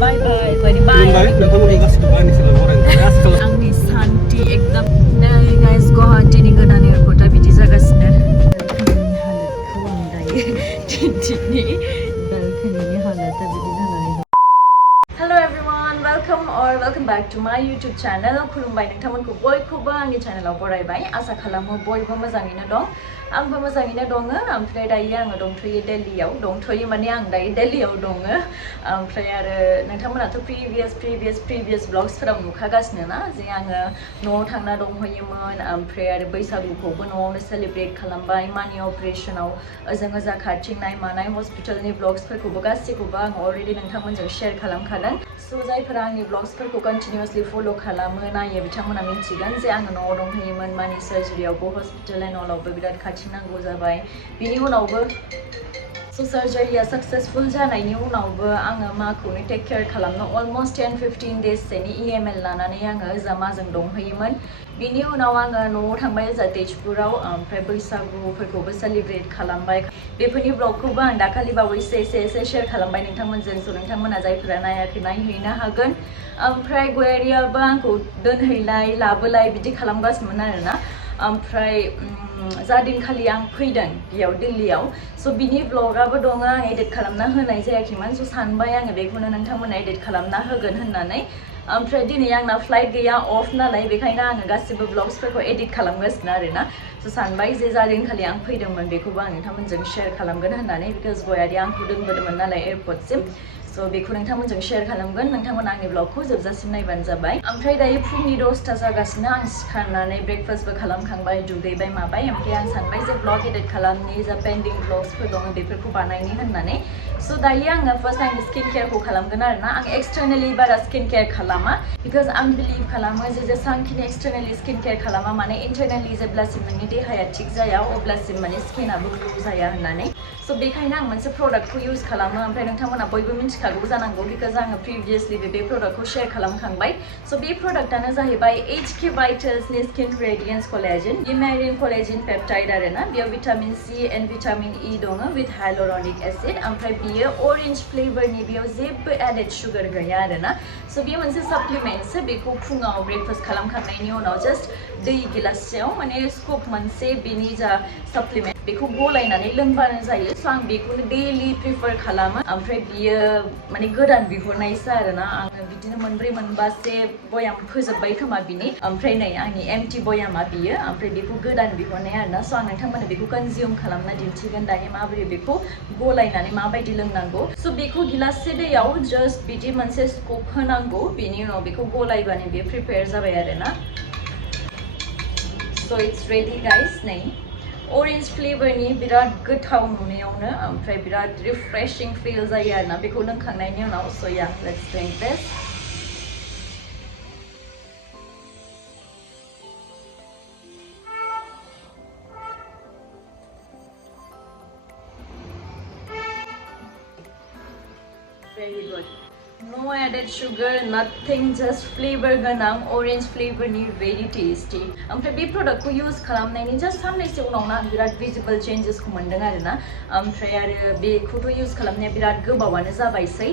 bye bye. Angni santi ekdam. Nah guys, Goyari ni godan airport bidi jagasine. Halat ko ang dai. Tini balcony ni halat bidi janani. Hello everyone, welcome back to my YouTube channel. खुलुमबाय नोंथांमोनखौ बयखौबो आंनि चेनेलाव बरायबाय आसा खालामो बयबो मोजाङैनो दं आंबो मोजाङैनो दङ ओमफ्राय दायो आङो दंथ'यो दिल्लीयाव दंथ'यो माने आं दायो दिल्लीयाव दङ ओमफ्राय आरो नोंथांमोनाथ' प्रिभियास ब्लग्सफोराव नुखागासिनो ना जे आङो न'आव थांना दंहैयोमोन ओमफ्राय आरो बैसागुखौबो न'आवनो सेलिब्रेट खालामबाय मानि अपारेशनाव ओजों ओजा खारथिंनाय मानाय हस्पिटालनि ब्लग्सफोरखौबो गासैखौबो आं अलरेडि नोंथांमोनजों शेयार खालामखादों सो जायफोरा आंनि ब्लग्सफोरखौ कन्टिनिउसलि फल' खालामो नायो बिथांमोना मिथिगोन जे आङो न'आव दंहैयोमोन मानि सार्जारियावबो हस्पिटाल एन्ड अलावबो बिराद खाथिनांगौ जाबाय बिनि उनावबो सो सार्जारिया सक्सेसफुल जानायनि उनावबो आङो माखौनो टेक केयार खालामनो अलमस्ट 10-15 डेजसोनि EML लानानै आङो ओजा माजों दंहैयोमोन बिनि उनाव आङो न'आव थांबाय ओजा तेजपुराव ओमफ्राय बैसागुफोरखौबो सेलिब्रेट खालामबाय बेफोरनि ब्लगखौबो आं दाखालि बावैसो एसे शेयार खालामबाय नोंथांमोनजों स' नोंथांमोना जायफोरा नायाखै नायहैनो हागोन ओमफ्राय गयारियाबो आंखौ दोनहैलाय लाबोलाय बिदि खालामगासिनोमोन आरोना ओमफ्राय जा दिनखालि आं फैदों बेयाव दिल्लीयाव स' बिनि ब्लगाबो दङ आं एडिट खालामना होनाय जायाखैमोन स' सानबाय आङो बेखौनो नोंथांमोना एडिट खालामना होगोन होननानै ओमफ्राय दिनै आंना फ्लाइट गैया अफ नालाय बेखायनो आङो गासिबो ब्लग्सफोरखौ एडिट खालामगासिनो आरोना स' सानबाय जे जा दिनखालि आं फैदोंमोन बेखौबो आं नोंथांमोनजों शेयार खालामगोन होननानै बिकज गयारि आंखौ दोनबोदोंमोन नालाय एयारपर्टसिम स' बेखौ नोंथांमोनजों शेयार खालामगोन नोंथांमोना आंनि ब्लगखौ जोबजासिम नायबानो जाबाय ओमफ्राय दायो फुंनि 10ता जागासिनो आं सिखारनानै ब्रेकफास्टबो खालामखांबाय दुगैबाय माबाय ओमफ्राय आं सानबाय जे ब्लग एडिट खालामनि जा पेन्डिं ब्लग्सफोर दङ बेफोरखौ बानायनि होननानै स' दायो आङो फार्स्ट टाइम स्किन केयारखौ खालामगोन आरोना आं एक्सटार्नेलि बारा स्किन केयार खालामा बिकज आं बिलिभ खालामो जे जेसेबांखिनि एक्सटार्नेलि स्किन केयार खालामा माने इन्टारनेलि जेब्लासिम नोंनि देहाया थिग जाया अब्लासिम माने स्किनाबो ग्ल' जाया होननानै स' बेखायनो आं मोनसे प्रडाक्टखौ इउज खालामो ओमफ्राय नोंथांमोना बयबो मिथिखागौ जानांगौ बिकज आङो प्रिभियासलि बे प्रडाक्टखौ शेयार खालामखांबाय स' बे प्रडाक्टआनो जाहैबाय HK भाइटल्सनि स्किन रेडियन्स कलेजन इमेरिन कलेजन पेप्टाइड आरोना बेयाव vitamin C and vitamin E दङ विथ हाइलुरनिक एसिड ओमफ्राय बियो अरेन्ज फ्लेभरनि बेयाव जेबो एडेड सुगार गैया आरोना स' बेयो मोनसे साप्लिमेन्टसो बेखौ फुङाव ब्रेकफास्ट खालामखांनायनि उनाव जस्ट दै गिलाससेयाव माने स्कुप मोनसे बेनि जा साप्लिमेन्ट बेखौ गलायनानै लोंबानो जायो स' आं बेखौनो डेलि प्रिफार खालामो ओमफ्राय बियो माने गोदान बिहरनायसो आरोना आङो बिदिनो मोनब्रै मोनबासे बयाम फोजोबबाय खोमा बिनि ओमफ्राय नै आंनि एम्पटि बयामा बियो ओमफ्राय बेखौ गोदान बिहरनाय आरोना स' आं नोंथांमोननो बेखौ कनजिउम खालामना दिन्थिगोन दायो माबोरै बेखौ गलायनानै माबायदि लोंनांगौ स' बेखौ गिलाससे दैयाव जास्ट बिदि मोनसे स्कुप होनांगौ बेनि उनाव बेखौ गलायबानो बेयो प्रिपेयार जाबाय आरोना स' इट्स रेडि गाइस नै अरेन्ज फ्लेभरनि बिराद गोथाव नुनायावनो ओमफ्राय बिराद रिफ्रेशिं फिल जायो आरोना बेखौ लोंखांनायनि उनाव स' या let's drink this very good no added sugar nothing just flavor गोनां orange flavorनि very tasty ओमफ्राय बे प्रडाक्टखौ यूज खालामनायनि जस्ट साननैसो उनावनो आं बिराद भिजिबल चेन्जेसखौ मोन्दों आरोना ओमफ्राय आरो बेखौथ' यूज खालामनाया बिराद गोबावानो जाबायसै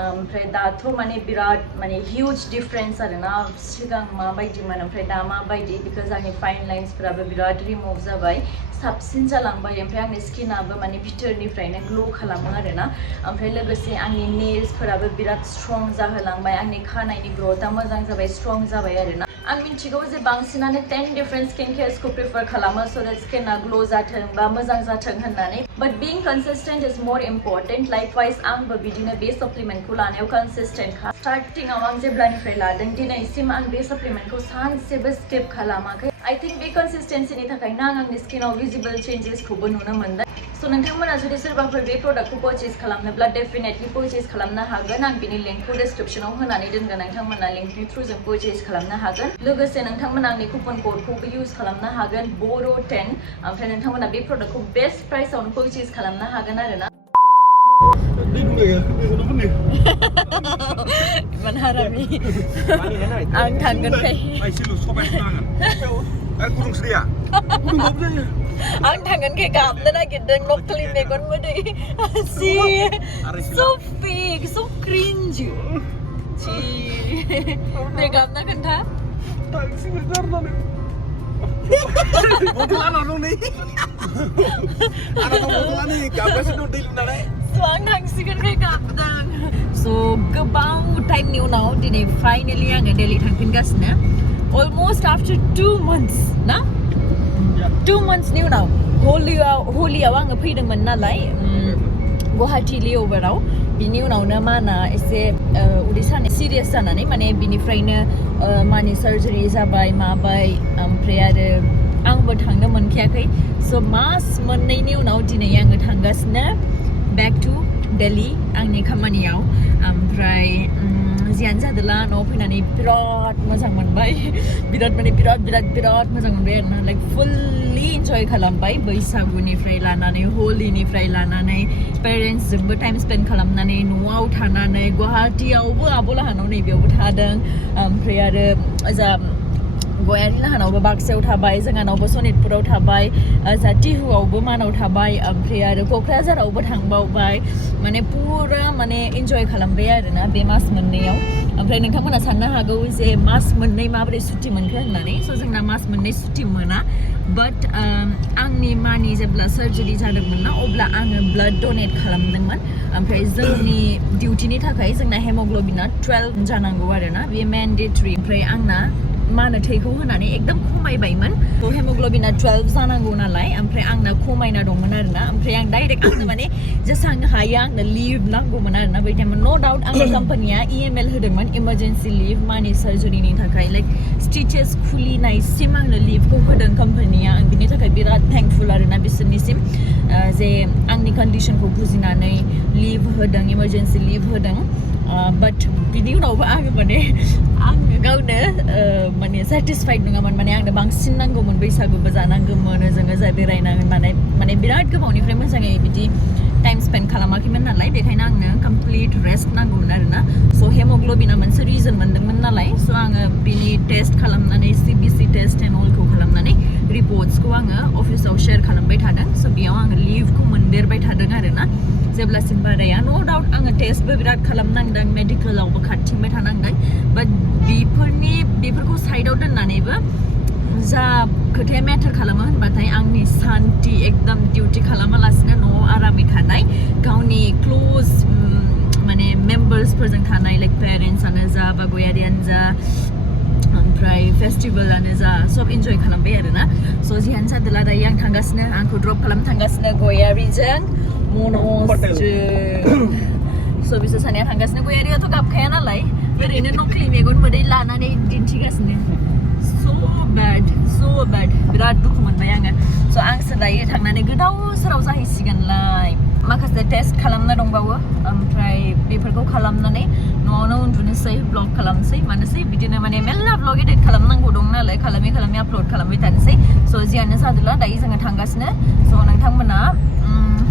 ओमफ्राय दाथ' माने बिराद माने हिउज डिफरेन्स आरोना सिगां माबायदिमोन ओमफ्राय दा माबायदि बिकज आंनि फाइन लाइन्सफोराबो बिराद रिमुभ जाबाय साबसिन जालांबाय ओमफ्राय आंनि स्किनाबो माने भितरनिफ्रायनो ग्ल' खालामो आरोना ओमफ्राय लोगोसे आंनि नेल्सफोराबो बिराद स्ट्रं जाहोलांबाय आंनि खानायनि ग्रथआ मोजां जाबाय स्ट्रं जाबाय आरोना आं मिथिगौ जे बांसिनानो 10 डिफरेन्ट स्किन केयार्सखौ प्रिफार खालामो स' देट स्किना ग्ल' जाथों बा मोजां जाथों होननानै बाट बिं कनसिस्टेन्ट इज मोर इम्परटेन्ट लाइकवाइज आंबो बिदिनो बे साप्लिमेन्टखौ लानायाव कनसिस्टेन्टखा स्टार्टिङाव आं जेब्लानिफ्राय लादों दिनैसिम आं बे साप्लिमेन्टखौ सानसेबो स्किप खालामाखै आई थिंक बे कनसिस्टेन्सिनि थाखायनो आं आंनि स्किनाव भिजिबल चेन्जेसखौबो नुनो मोन्दों स' नोंथांमोना जुदि सोरबाफोर बे प्रडाक्टखौ पारचेज खालामनोब्ला डेफिनेटलि पारचेज खालामनो हागोन आं बिनि लिंकखौ डिस्क्रिप्शनाव होनानै दोनगोन नोंथांमोना लिंकनि थ्रुजों पारचेज खालामनो हागोन लोगोसे नोंथांमोना आंनि कुपन क'डखौबो इउज खालामनो हागोन BORO10 ओमफ्राय नोंथांमोना बे प्रडाक्टखौ बेस्ट प्राइसआवनो पारचेज खालामनो हागोन आरोना इमान हारामि आं थांगोन फै आं थांगोनखाय गाबनो नागिरदों नकलि मेगन मोदै सि so fake so cringe ची दे गाबना खोन्था थांसिगोन गारनानै बथलाना दं नै आरो बथलानि गाबगासिनो दं दै लुनानै so आं थांसिगोनखाय गाबदों so गोबां टाइमनि उनाव दिनै फाइनालि आङो दिल्ली थांफिनगासिनो almost after 2 months ना 2 months नि उनाव हलियाव आङो फैदोंमोन नालाय गुवाहाटी लेअभाराव बिनि उनावनो माना एसे उदै सानाय सिरियास जानानै माने बिनिफ्रायनो मानि सार्जारि जाबाय माबाय ओमफ्राय आरो आंबो थांनो मोनखायाखै स' मास मोननैनि उनाव दिनै आङो थांगासिनो बेक टु दिल्ली आंनि खामानियाव ओमफ्राय जियानो जादोला न'आव फैनानै बिराद मोजां मोनबाय बिराद मोजां मोनबाय आरोना लाइक फुल्लि इन्जय खालामबाय बैसागुनिफ्राय लानानै हलिनिफ्राय लानानै पेरेन्टसजोंबो टाइम स्पेन्ड खालामनानै न'आव थानानै गुवाहाटीयावबो आब' लाहानाव नैबेयावबो थादों ओमफ्राय आरो ओजा गयारि लाहानावबो बाक्सायाव थाबाय जोंहानावबो सनितपुराव थाबाय ओजा टिहुआवबो मानाव थाबाय ओमफ्राय आरो क'क्राझारावबो थांबावबाय माने पुरा माने इन्जय खालामबाय आरोना बे मास मोननैयाव ओमफ्राय नोंथांमोना साननो हागौ जे मास मोननै माबोरै सुटि मोनखो होननानै स' जोंना मास मोननै सुटि मोना बाट आंनि मानि जेब्ला सार्जारि जादोंमोन ना अब्ला आङो ब्लाड डनेट खालामदोंमोन ओमफ्राय जोंनि डिउटिनि थाखाय जोंना हेमग्ल'बिना 12 जानांगौ आरोना बे मेन्डेटरि ओमफ्राय आंना मा होनो थैखौ होनानै एकदम खमायबायमोन हेमग्ल'बिना 12 जानांगौ नालाय ओमफ्राय आंना खमायना दंमोन आरोना ओमफ्राय आं डाइरेक्ट आंनो माने जेसेबां हायो आंनो लिभ नांगौमोन आरोना बै टाइमाव न' डाउट आंनि कम्पानिया EML होदोंमोन इमारजेन्सि लिभ मानि सार्जारिनि थाखाय लाइक स्टिचेस खुलिनायसिम आंनो लिभखौ होदों कम्पानिया आं बिनि थाखाय बिराद थेंकफुल आरोना बिसोरनिसिम जे आंनि कन्डिसनखौ बुजिनानै लिभ होदों इमारजेन्सि लिभ होदों बाट बिनि उनावबो आङो माने आङो गावनो माने सेटिसफाइड नङामोन माने आंनो बांसिन नांगौमोन बैसागुबो जानांगौमोन जोङो जा बेरायनांगोन माने बिराद गोबावनिफ्राय मोजाङै बिदि टाइम स्पेन्ड खालामाखैमोन नालाय बेखायनो आंनो कमप्लिट रेस्ट नांगौमोन आरोना स' हेमग्ल'बिना मोनसे रिजन मोनदोंमोन नालाय स' आङो बिनि टेस्ट खालामनानै CBC टेस्ट एन्ड अलखौ खालामनानै रिपर्ट्सखौ आङो अफिसाव शेयार खालामबाय थादों स' बेयाव आङो लिभखौ मोनदेरबाय थादों आरोना जेब्लासिम बाराया न' डाउट आङो टेस्टबो बिराद खालामनांदों मेडिकेलावबो खारथिंबाय थानांदों बाट बेफोरखौ साइडआव दोननानैबो जा खोथाया मेटार खालामो होनबाथाय आंनि सान्ति एकदम डिउटि खालामालासिनो न'आव आरामै थानाय गावनि क्ल'ज माने मेम्बार्सफोरजों थानाय लाइक पेरेन्टसआनो जा बा गयारियानो जा ओमफ्राय फेस्टिभेलानो जा सब इन्जय खालामबाय आरोना स' जियानो जादोला दायो आं थांगासिनो आंखौ ड्रप खालामनो थांगासिनो गयारिजों मन'सजों स' बिसोर सानैया थांगासिनो गयारियाथ' गाबखाया नालाय ओरैनो नकलि मेगन मोदै लानानै दिन्थिगासिनो so bad बिराद दुखु मोनबाय आङो स' आंसो दायो थांनानै गोदाव सोराव जाहैसिगोनलाय माखासे टेस्ट खालामना दंबावो ओमफ्राय बेफोरखौ खालामनानै न'आवनो उन्दुनोसै ब्लग खालामनोसै मानोसै बिदिनो माने मेल्ला ब्लग एडिट खालामनांगौ दं नालाय खालामै आपल'ड खालामबाय थानोसै स' जियानो जादोला दायो जोङो थांगासिनो स' नोंथांमोना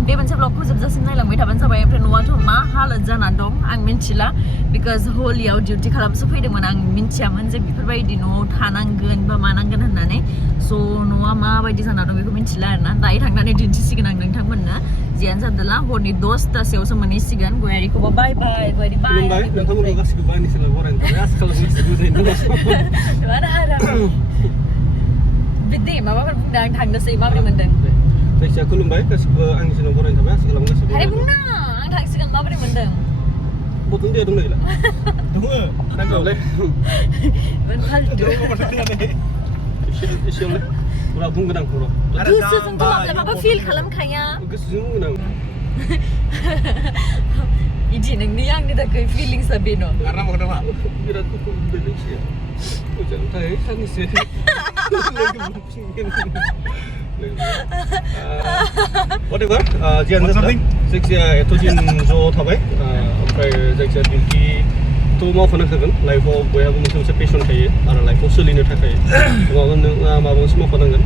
बे मोनसे ब्लगखौ जोबजासिम नायलांबाय थाबानो जाबाय ओमफ्राय न'आथ' मा हालोद जानानै दं आं मिन्थिला बिकज हलियाव डिउटि खालामसो फैदोंमोन आं मिन्थियामोन जे बेफोरबायदि न'आव थानांगोन बा मानांगोन होननानै स' न'आ माबायदि जाना दं बेखौ मिन्थिला आरोना दायो थांनानै दिन्थिसिगोन आं नोंथांमोननो जियानो जादोला हरनि 10टासोआवसो मोनहैसिगोन गयारिखौबो बाय गयारि बाय नोंथांमोनखौ गासिखौबो आंनि सोलाव बरायनो थाखाय आसा खालामो बिदि माबाफोर बुंदों आं थांनोसै माबोरै मोनदों जायखिया खुलुमबाय गासिबो आंनि सोलाव बरायनो थाखाय आसा खालामो गासिबो आरे बुंना आं थांसिगोन माबोरै मोनदों बथल दैया दंना गैला दङ नांगौलै फालतु एसेयावलाय पुरा बुंगोन आं पुरा गोसोजोंथ' माब्लाबाबो फिल खालामखाया गोसोजों बुंगोन आं इदि नोंनि आंनि थाखाय फिलिंसा बेनो आराम मोनदों मा बिराद दुखु मोनदों एसे मोजां थायो साननैसो whatever जियानो जादों जायखिजाया एथ' दिन ज' थाबाय ओमफ्राय जायखिजाया डिउटिथ' मावफानांखागोन लाइफआव बयहाबो मोनसे मोनसे पेसन थायो आरो लाइफआव सोलिनो थाखाय माबा मोनसे मावफानांगोन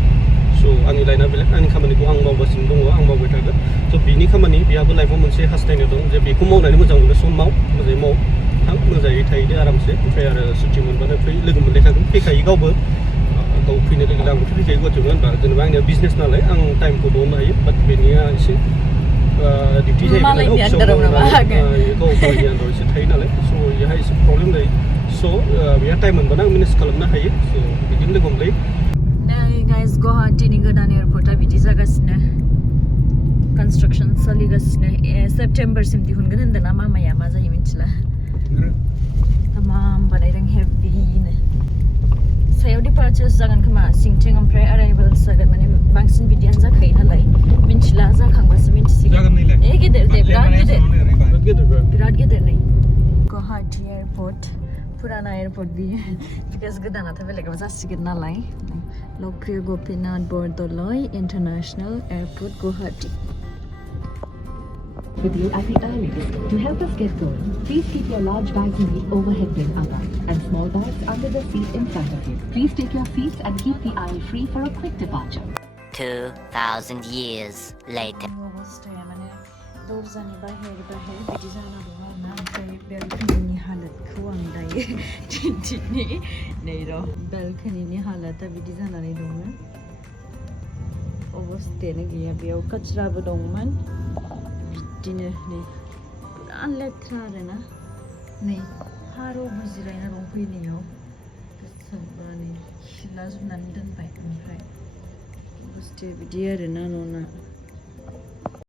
स' आंनि लाइना बेलेग आंनि खामानिखौ आं मावगासिनो दङ आं मावबाय थागोन स' बिनि खामानि बेहाबो लाइफआव मोनसे हास्थायनाय दं जे बेखौ मावनानै मोजां मोनो सम माव मोजाङै माव थां मोजाङै थाहैदो आरामसे ओमफ्राय आरो सुटि मोनबानो फै लोगो मोनलायखागोन फैखायो गावबो गाव फैनो लुगैदों आंबोथ' फैखायो गुवाहाटियावनो होनबा जेनेबा आंनिया बिजनेस नालाय आं टाइमखौ दिहुननो हायो बाट बेनिया एसे डिउटि जायो नालाय अफिसाव गाव गावनि आन्दाराव एसे थायो नालाय स' बेहाय एसे प्रब्लेम जायो स' बेहा टाइम मोनबानो आं मेनेज खालामनो हायो स' बिदिनो लोगो हमलायो नै गाइस गुवाहाटीनि गोदान एयारपर्टआ बिदि जागासिनो कन्स्ट्राक्सन सोलिगासिनो सेप्टेम्बरसिम दिहुनगोन होनदों ना मामाया मा जायो मिथिला तमाम बानायदों हेभिनो सायाव डिपार्चार्स जागोन खोमा सिंथिं ओमफ्राय अराइभेल्स जागोन माने बांसिन बिदियानो जाखायो नालाय मिथिला जाखांबासो मिथिसिगोन गेदेर दे बिराद गेदेर नै गुवाहाटी एयारपर्ट पुराना एयारपर्ट बियो बिकज गोदानाथ' बेलेगाव जासिगोन नालाय Lakshmi Gopinath Bordoloi international airport Guwahati with you at the earliest. To help us get going, please keep your large bags in the overhead bin above and small bags under the seat in front of you. Please take your seats and keep the aisle free for a quick departure. 2,000 years later. अवस्थाया माने दरजानि बाहेर बिदि जाना दं आरोना ओमफ्राय बेलकनिनि हालोदखौ आं दायो दिन्थिनि नै र' बेलकनिनि हालोदा बिदि जानानै दंमोन अबस्थायानो गैया बेयाव कचराबो दंमोन बिदिनो नै बिराद लेथ्रा आरोना नै हारावबो जिरायना दंफैनायाव गोसोबा नै खिला जोबनानै दोनबाय ओमफ्राय अबस्थाया बिदि आरोना न'ना